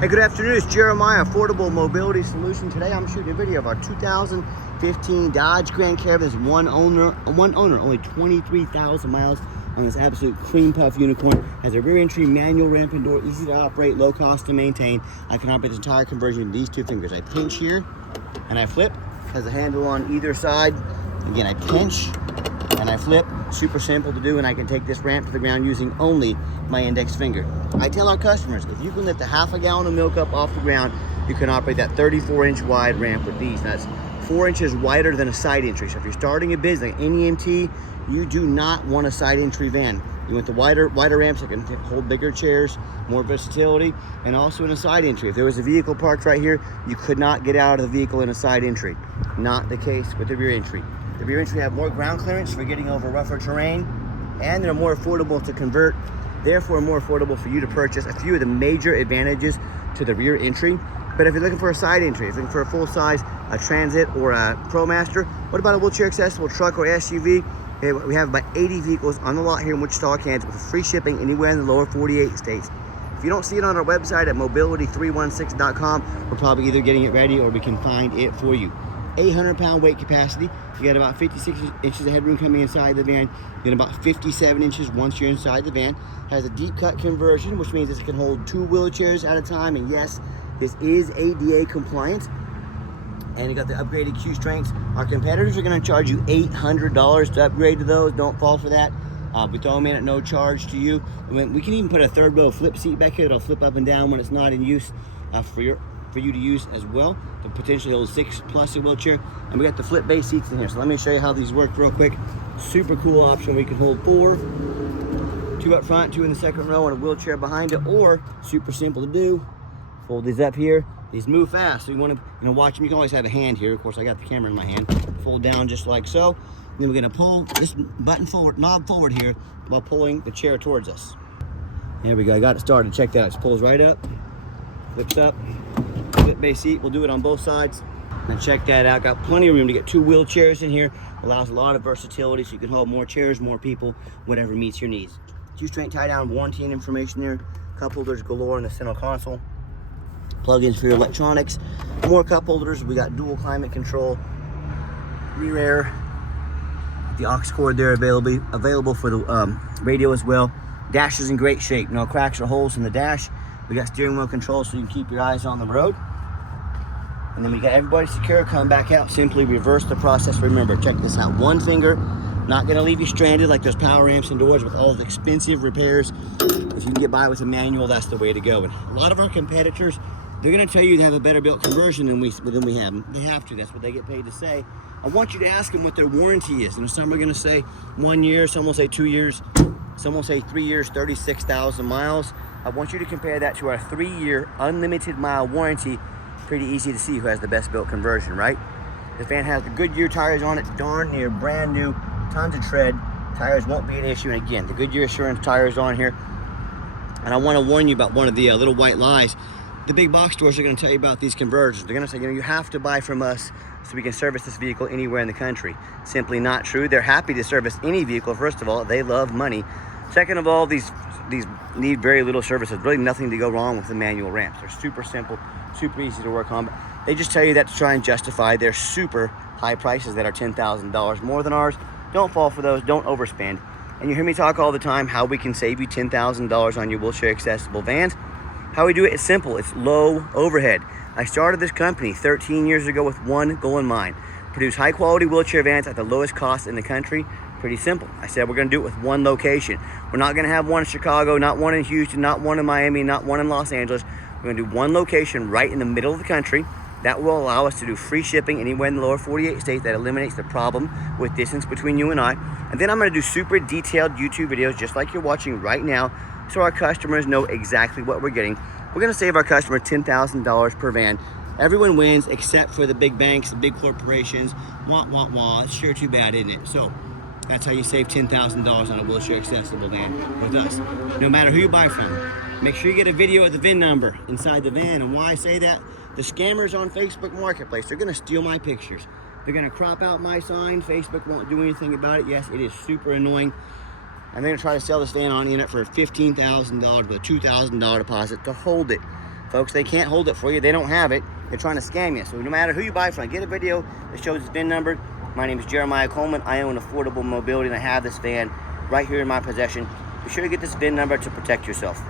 Hey, good afternoon. It's Jeremiah, Affordable Mobility Solution. Today I'm shooting a video of our 2015 Dodge Grand Caravan. This one owner, only 23,000 miles on this absolute cream puff unicorn. Has a rear entry manual ramp and door, easy to operate, low cost to maintain. I can operate this entire conversion with these two fingers. I pinch here and I flip. Has a handle on either side. Again, I pinch and I flip. Super simple to do, and I can take this ramp to the ground using only my index finger. I tell our customers, if you can lift a half a gallon of milk up off the ground, you can operate that 34-inch wide ramp with these. That's 4 inches wider than a side entry. So if you're starting a business, like NEMT, you do not want a side entry van. You want the wider ramps that can hold bigger chairs, more versatility, and also in a side entry. If there was a vehicle parked right here, you could not get out of the vehicle in a side entry. Not the case with the rear entry. The rear entry have more ground clearance for getting over rougher terrain, and they're more affordable to convert, therefore more affordable for you to purchase. A few of the major advantages to the rear entry. But if you're looking for a side entry, if you're looking for a full-size Transit or a ProMaster, what about a wheelchair accessible truck or SUV? We have about 80 vehicles on the lot here in Wichita, Kansas, with free shipping anywhere in the lower 48 states. If you don't see it on our website at mobility316.com, we're probably either getting it ready or we can find it for you. 800-pound weight capacity. You got about 56 inches of headroom coming inside the van. You get about 57 inches once you're inside the van. Has a deep cut conversion, which means it can hold 2 wheelchairs at a time. And yes, this is ADA compliant. And you got the upgraded Q strengths. Our competitors are going to charge you $800 to upgrade to those. Don't fall for that. We throw them in at no charge to you. We can even put a third row flip seat back here that'll flip up and down when it's not in use for you to use as well. To potentially hold 6 plus a wheelchair. And we got the flip base seats in here. So let me show you how these work real quick. Super cool option. We can hold 4, 2 up front, 2 in the second row, and a wheelchair behind it. Or super simple to do. Fold these up here. These move fast. So you want to watch them. You can always have a hand here. Of course, I got the camera in my hand. Fold down just like so. And then we're going to pull this knob forward here while pulling the chair towards us. There we go. I got it started. Check that out. It pulls right up, flips up. Flip base seat. We'll do it on both sides. Now check that out. Got plenty of room to get 2 wheelchairs in here. Allows a lot of versatility, so you can hold more chairs, more people, whatever meets your needs. 2-strength tie-down warranty and information there. Cup holders galore in the center console. Plug-ins for your electronics. More cup holders. We got dual climate control. Rear air. The aux cord there available for the radio as well. Dash is in great shape. No cracks or holes in the dash. We got steering wheel control so you can keep your eyes on the road. And then we got everybody secure. Come back out. Simply reverse the process. Remember, check this out. One finger. Not going to leave you stranded like those power ramps and doors with all the expensive repairs. If you can get by with a manual, that's the way to go. And a lot of our competitors, they're going to tell you to have a better built conversion than we have. They have to. That's what they get paid to say. I want you to ask them what their warranty is. And some are going to say 1 year. Some will say 2 years. Some will say 3 years, 36,000 miles. I want you to compare that to our 3-year unlimited mile warranty. Pretty easy to see who has the best built conversion, right? This van has the Goodyear tires on it, darn near brand new, tons of tread. Tires won't be an issue. And again, the Goodyear Assurance tires on here. And I want to warn you about one of the little white lies. The big box stores are going to tell you about these conversions. They're going to say, you have to buy from us so we can service this vehicle anywhere in the country. Simply not true. They're happy to service any vehicle. First of all, they love money. Second of all, these need very little service. There's really nothing to go wrong with the manual ramps. They're super simple, super easy to work on. But they just tell you that to try and justify their super high prices that are $10,000 more than ours. Don't fall for those. Don't overspend. And you hear me talk all the time how we can save you $10,000 on your wheelchair accessible vans. How we do it is simple. It's low overhead. I started this company 13 years ago with one goal in mind. Produce high quality wheelchair vans at the lowest cost in the country. Pretty simple. I said we're going to do it with one location. We're not going to have one in Chicago, not one in Houston, not one in Miami, not one in Los Angeles. We're going to do one location right in the middle of the country. That will allow us to do free shipping anywhere in the lower 48 states. That eliminates the problem with distance between you and I. And then I'm going to do super detailed YouTube videos just like you're watching right now, so our customers know exactly what we're getting. We're going to save our customer $10,000 per van. Everyone wins except for the big banks, the big corporations. Wah, wah, wah. It's sure too bad, isn't it? So that's how you save $10,000 on a wheelchair accessible van with us. No matter who you buy from. Make sure you get a video of the VIN number inside the van. And why I say that? The scammers on Facebook Marketplace, they're going to steal my pictures. They're going to crop out my sign. Facebook won't do anything about it. Yes, it is super annoying. And they're going to try to sell this van on the internet for $15,000 with a $2,000 deposit to hold it. Folks, they can't hold it for you. They don't have it. They're trying to scam you. So no matter who you buy from, get a video that shows its VIN number. My name is Jeremiah Coleman. I own Affordable Mobility, and I have this van right here in my possession. Be sure to get this VIN number to protect yourself.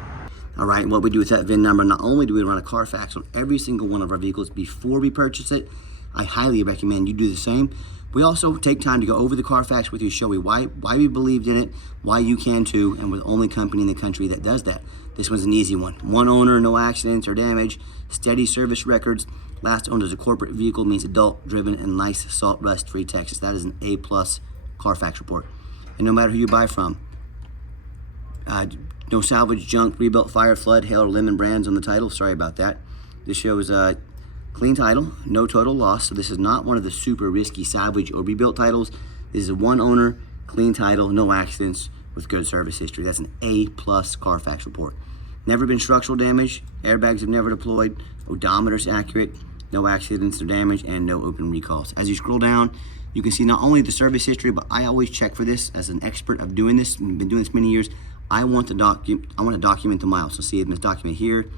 All right, what we do with that VIN number, not only do we run a Carfax on every single one of our vehicles before we purchase it, I highly recommend you do the same. We also take time to go over the Carfax with you, show you why we believed in it, why you can too, and we're the only company in the country that does that. This one's an easy one. One owner, no accidents or damage, steady service records. Last owned as a corporate vehicle means adult driven and nice salt rust free Texas. That is an A+ Carfax report. And no matter who you buy from, no salvage, junk, rebuilt, fire, flood, hail, or lemon brands on the title. Sorry about that. This shows clean title, no total loss. So this is not one of the super risky salvage or rebuilt titles. This is a one owner, clean title, no accidents with good service history. That's an A+ Carfax report. Never been structural damage. Airbags have never deployed. Odometer's accurate. No accidents or damage, and no open recalls. As you scroll down, you can see not only the service history, but I always check for this as an expert of doing this. I've been doing this many years. I want to document the miles. So see, it's documented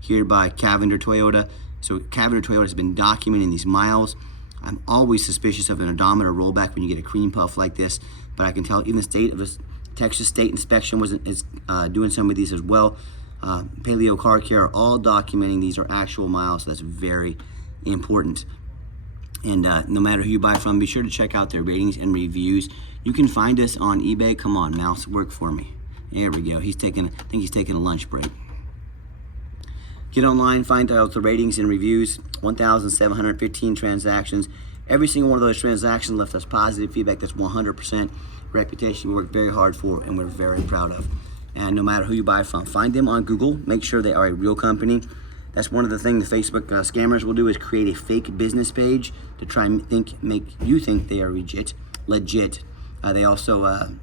here by Cavender Toyota. So Cavender Toyota has been documenting these miles. I'm always suspicious of an odometer rollback when you get a cream puff like this, but I can tell even the state of this Texas State Inspection is doing some of these as well. Paleo Car Care are all documenting these are actual miles, so that's very important. And no matter who you buy from, be sure to check out their ratings and reviews. You can find us on eBay. Come on, mouse, work for me. There we go. I think he's taking a lunch break. Get online, find out the ratings and reviews. 1,715 transactions. Every single one of those transactions left us positive feedback. That's 100% reputation we work very hard for and we're very proud of. And no matter who you buy from, find them on Google. Make sure they are a real company. That's one of the things the Facebook scammers will do, is create a fake business page to try and make you think they are legit. They also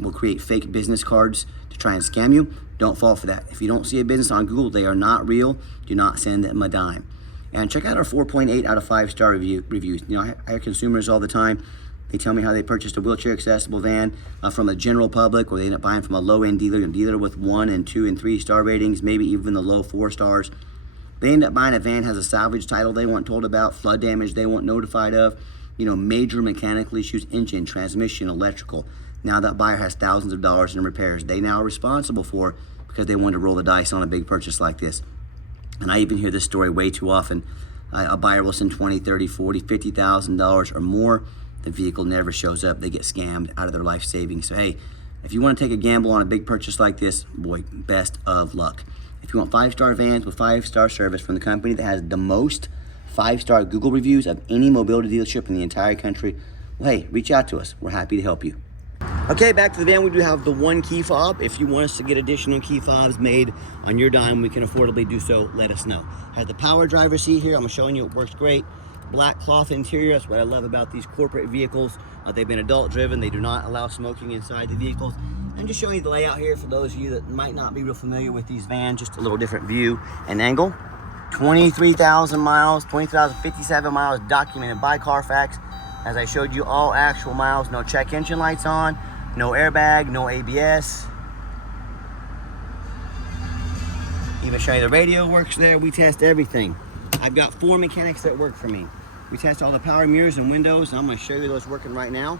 will create fake business cards to try and scam you. Don't fall for that. If you don't see a business on Google, they are not real. Do not send them a dime. And check out our 4.8 out of 5-star reviews. You know, I hear consumers all the time. They tell me how they purchased a wheelchair accessible van from a general public, or they end up buying from a low-end dealer with 1 and 2 and 3-star ratings, maybe even the low 4 stars. They end up buying a van has a salvage title they weren't told about, flood damage they weren't notified of, major mechanical issues, engine, transmission, electrical. Now that buyer has thousands of dollars in repairs they now are responsible for because they wanted to roll the dice on a big purchase like this. And I even hear this story way too often. A buyer will send $20,000, $30,000, $40,000, $50,000 or more. The vehicle never shows up. They get scammed out of their life savings. So hey, if you want to take a gamble on a big purchase like this, boy, best of luck. If you want 5-star vans with 5-star service from the company that has the most 5-star Google reviews of any mobility dealership in the entire country, well, hey, reach out to us. We're happy to help you. Okay, back to the van. We do have the one key fob. If you want us to get additional key fobs made on your dime, we can affordably do so. Let us know. Has the power driver seat here. I'm showing you it works great. Black cloth interior. That's what I love about these corporate vehicles. They've been adult driven. They do not allow smoking inside the vehicles. And just showing you the layout here for those of you that might not be real familiar with these vans, just a little different view and angle. 23,000 miles, 20,057 miles documented by Carfax. As I showed you, all actual miles, no check engine lights on, no airbag, no ABS. Even show you the radio works there. We test everything. I've got 4 mechanics that work for me. We test all the power mirrors and windows. I'm going to show you those working right now.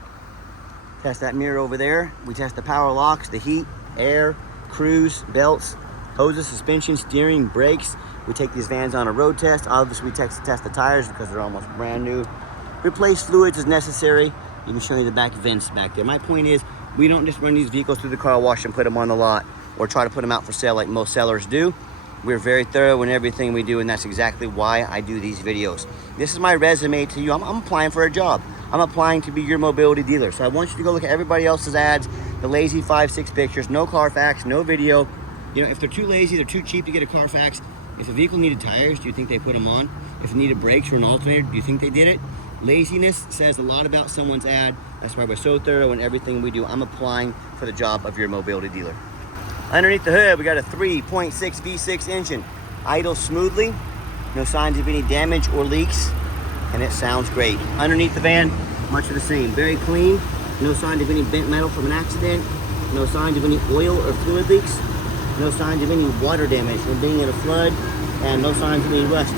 Test that mirror over there. We test the power locks, the heat, air, cruise, belts, hoses, suspension, steering, brakes. We take these vans on a road test. Obviously, we test the tires because they're almost brand new. Replace fluids as necessary. You can show you the back vents back there. My point is, we don't just run these vehicles through the car wash and put them on the lot or try to put them out for sale like most sellers do. We're very thorough in everything we do, and that's exactly why I do these videos. This is my resume to you. I'm applying for a job. I'm applying to be your mobility dealer. So I want you to go look at everybody else's ads, the lazy 5-6 pictures, no Carfax, no video. If they're too lazy, they're too cheap to get a Carfax. If a vehicle needed tires, do you think they put them on? If it needed brakes or an alternator, do you think they did it? Laziness says a lot about someone's ad. That's why we're so thorough in everything we do. I'm applying for the job of your mobility dealer. Underneath the hood, we got a 3.6 V6 engine. Idles smoothly, no signs of any damage or leaks, and it sounds great. Underneath the van, much of the same. Very clean, no signs of any bent metal from an accident, no signs of any oil or fluid leaks, no signs of any water damage from being in a flood, and no signs of any rust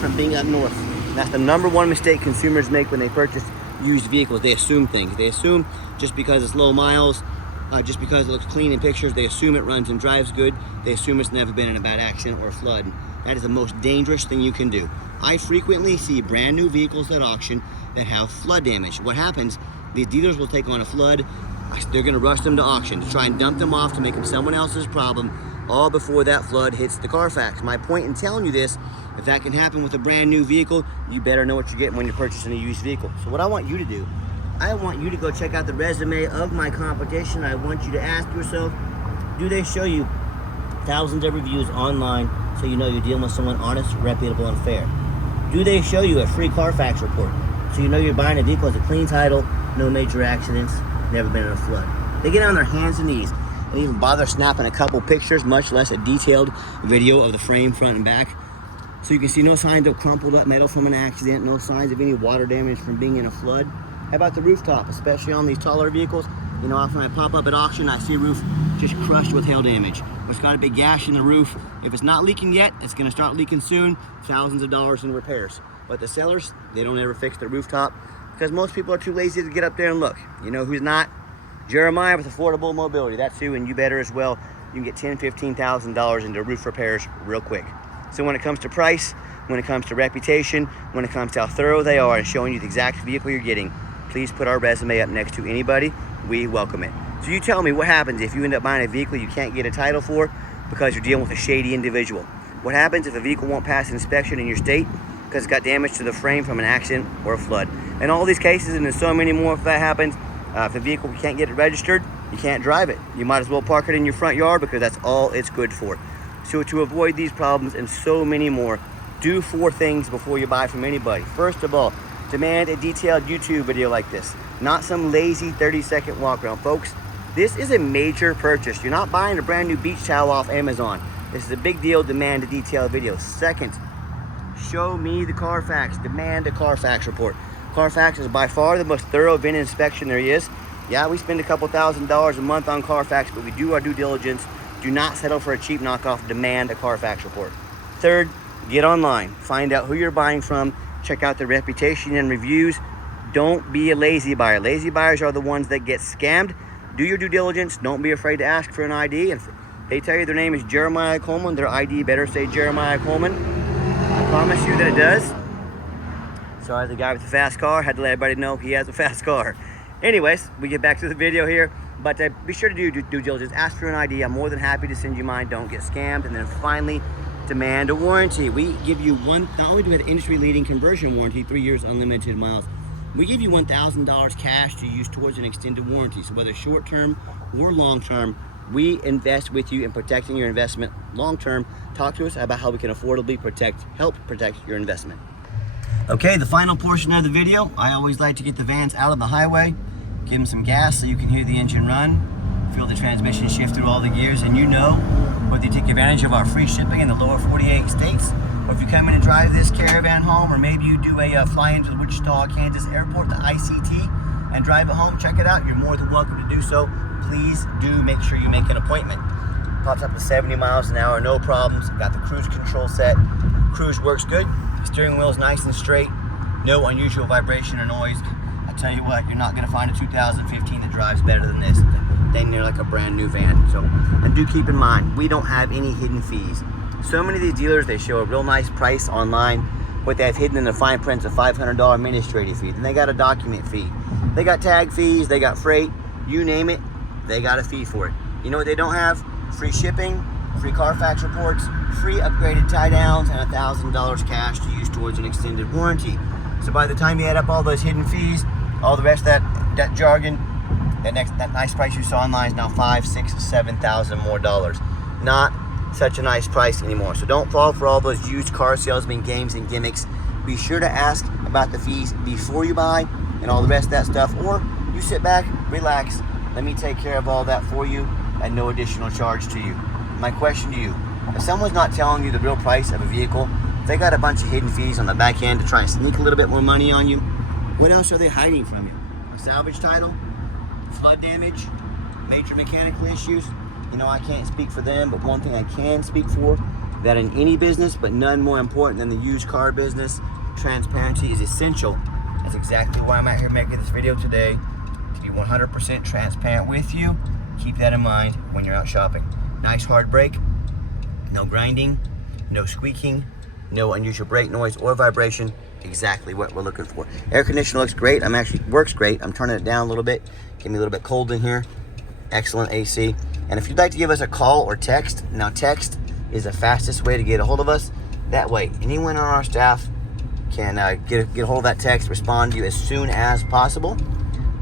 from being up north. That's the #1 mistake consumers make when they purchase used vehicles. They assume things. They assume just because it's low miles, just because it looks clean in pictures, they assume it runs and drives good. They assume it's never been in a bad accident or flood. That is the most dangerous thing you can do. I frequently see brand new vehicles at auction that have flood damage. What happens, the dealers will take on a flood, they're gonna rush them to auction to try and dump them off to make them someone else's problem, all before that flood hits the Carfax. My point in telling you this, if that can happen with a brand new vehicle, you better know what you're getting when you're purchasing a used vehicle. So what I want you to do, I want you to go check out the resume of my competition. I want you to ask yourself, do they show you thousands of reviews online so you know you're dealing with someone honest, reputable, and fair? Do they show you a free Carfax report so you know you're buying a vehicle with a clean title, no major accidents, never been in a flood? They get on their hands and knees and even bother snapping a couple pictures, much less a detailed video of the frame, front and back, so you can see no signs of crumpled up metal from an accident, no signs of any water damage from being in a flood. How about the rooftop, especially on these taller vehicles? You know, often I pop up at auction, I see a roof just crushed with hail damage. It's got a big gash in the roof. If it's not leaking yet, it's gonna start leaking soon. Thousands of dollars in repairs. But the sellers, they don't ever fix their rooftop because most people are too lazy to get up there and look. You know who's not? Jeremiah with Affordable Mobility. That's who, and you better as well. You can get $10,000, $15,000 into roof repairs real quick. So when it comes to price, when it comes to reputation, when it comes to how thorough they are and showing you the exact vehicle you're getting, please put our resume up next to anybody. We welcome it. So you tell me what happens if you end up buying a vehicle you can't get a title for because you're dealing with a shady individual? What happens if a vehicle won't pass inspection in your state because it's got damage to the frame from an accident or a flood? In all these cases, and there's so many more, if that happens, if the vehicle you can't get it registered, you can't drive it. You might as well park it in your front yard because that's all it's good for. So to avoid these problems and so many more, do 4 things before you buy from anybody. First of all, demand a detailed YouTube video like this, not some lazy 30-second walk around. Folks, this is a major purchase. You're not buying a brand new beach towel off Amazon. This is a big deal. Demand a detailed video. Second, show me the Carfax. Demand a Carfax report. Carfax is by far the most thorough VIN inspection there is. Yeah, we spend a couple $1,000s a month on Carfax, but we do our due diligence. Do not settle for a cheap knockoff. Demand a Carfax report. Third, get online. Find out who you're buying from. Check out the reputation and reviews. Don't be a lazy buyer. Lazy buyers are the ones that get scammed. Do your due diligence. Don't be afraid to ask for an ID. If they tell you their name is Jeremiah Coleman, their ID better say Jeremiah Coleman. I promise you that it does. Sorry, the guy with the fast car had to let everybody know he has a fast car. Anyways, we get back to the video here. But be sure to do due diligence. Ask for an ID. I'm more than happy to send you mine. Don't get scammed. And then finally, demand a warranty. We give you not only do we have an industry-leading conversion warranty, 3 years unlimited miles, we give you $1,000 cash to use towards an extended warranty. So whether short-term or long-term, we invest with you in protecting your investment long-term. Talk to us about how we can affordably help protect your investment. Okay, the final portion of the video, I always like to get the vans out of the highway, give them some gas so you can hear the engine run, feel the transmission shift through all the gears, and you know, whether you take advantage of our free shipping in the lower 48 states, or if you come in and drive this caravan home, or maybe you do a fly into the Wichita, Kansas airport, the ICT, and drive it home, check it out. You're more than welcome to do so. Please do make sure you make an appointment. Pops up to 70 miles an hour, no problems. Got the cruise control set. Cruise works good. Steering wheel is nice and straight. No unusual vibration or noise. I tell you what, you're not going to find a 2015 that drives better than this. Dang near like a brand new van. So, and do keep in mind, we don't have any hidden fees. So many of these dealers, they show a real nice price online. What they have hidden in the fine print's a $500 administrative fee. Then they got a document fee. They got tag fees, they got freight, you name it, they got a fee for it. You know what they don't have? Free shipping, free Carfax reports, free upgraded tie downs, and $1,000 cash to use towards an extended warranty. So by the time you add up all those hidden fees, all the rest of that jargon, that nice price you saw online is now $5,000, $6,000, $7,000 more dollars. Not such a nice price anymore. So don't fall for all those used car salesman games and gimmicks. Be sure to ask about the fees before you buy and all the rest of that stuff, or you sit back, relax, let me take care of all that for you at no additional charge to you. My question to you, if someone's not telling you the real price of a vehicle, if they got a bunch of hidden fees on the back end to try and sneak a little bit more money on you, what else are they hiding from you? A salvage title? Flood damage? Major mechanical issues? You know, I can't speak for them, but one thing I can speak for, that in any business, but none more important than the used car business, transparency is essential. That's exactly why I'm out here making this video today, to be 100% transparent with you. Keep that in mind when you're out shopping. Nice hard brake, no grinding, no squeaking, no unusual brake noise or vibration. Exactly what we're looking for. Air conditioner looks great. Works great. I'm turning it down a little bit. Get me a little bit cold in here. Excellent AC. And if you'd like to give us a call or text, now text is the fastest way to get a hold of us. That way, anyone on our staff can get a hold of that text, respond to you as soon as possible.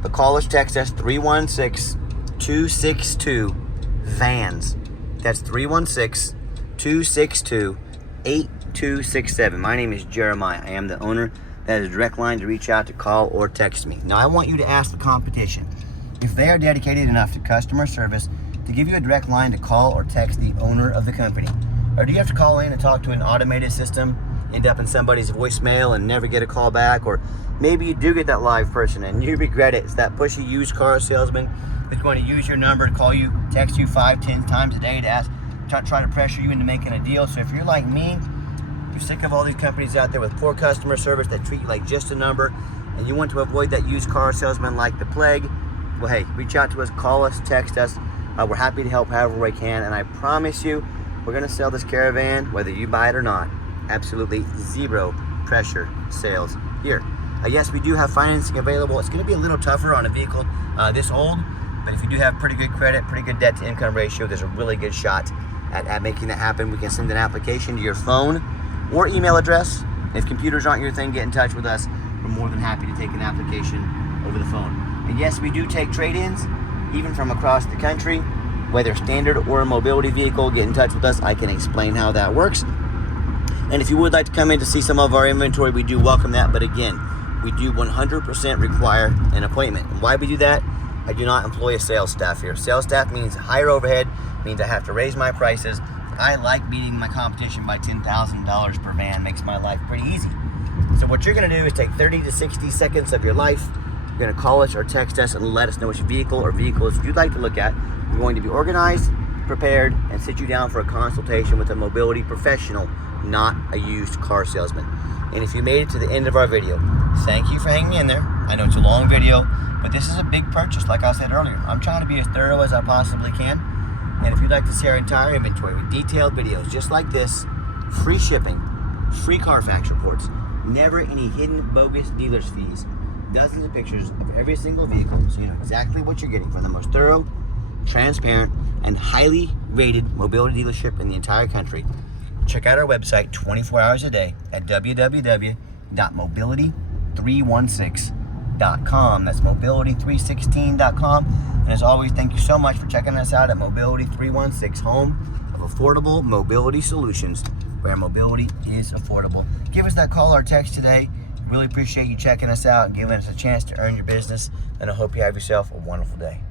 But call us, text us, 316-262-VANS. That's 316-262-8267. My name is Jeremiah. I am the owner. That is a direct line to reach out, to call, or text me. Now, I want you to ask the competition if they are dedicated enough to customer service to give you a direct line to call or text the owner of the company. Or do you have to call in and talk to an automated system, end up in somebody's voicemail and never get a call back? Or maybe you do get that live person and you regret it. It's that pushy used car salesman who's going to use your number to call you, text you 5-10 times a day to try to pressure you into making a deal. So if you're like me, you're sick of all these companies out there with poor customer service that treat you like just a number, and you want to avoid that used car salesman like the plague, well, hey, reach out to us, call us, text us. We're happy to help however we can, and I promise you, we're going to sell this Caravan whether you buy it or not. Absolutely zero pressure sales here. Yes, we do have financing available. It's going to be a little tougher on a vehicle this old, but if you do have pretty good credit, pretty good debt to income ratio, there's a really good shot at making that happen. We can send an application to your phone or email address. If computers aren't your thing, get in touch with us. We're more than happy to take an application over the phone. And yes, we do take trade-ins, even from across the country, whether standard or a mobility vehicle. Get in touch with us. I can explain how that works. And if you would like to come in to see some of our inventory, we do welcome that. But again, we do 100% require an appointment. And why we do that? I do not employ a sales staff here. Sales staff means higher overhead, means I have to raise my prices. I like beating my competition by $10,000 per van. Makes my life pretty easy. So what you're going to do is take 30 to 60 seconds of your life. You're going to call us or text us and let us know which vehicle or vehicles you'd like to look at. We're going to be organized, prepared, and sit you down for a consultation with a mobility professional, not a used car salesman. And if you made it to the end of our video, thank you for hanging in there. I know it's a long video, but this is a big purchase. Like I said earlier, I'm trying to be as thorough as I possibly can. And if you'd like to see our entire inventory with detailed videos just like this, free shipping, free Carfax reports, never any hidden bogus dealer's fees, dozens of pictures of every single vehicle so you know exactly what you're getting from the most thorough, transparent, and highly rated mobility dealership in the entire country, check out our website 24 hours a day at www.mobility316.com. That's mobility316.com. And as always, thank you so much for checking us out at Mobility 316, home of affordable mobility solutions, where mobility is affordable. Give us that call or text today. Really appreciate you checking us out and giving us a chance to earn your business. And I hope you have yourself a wonderful day.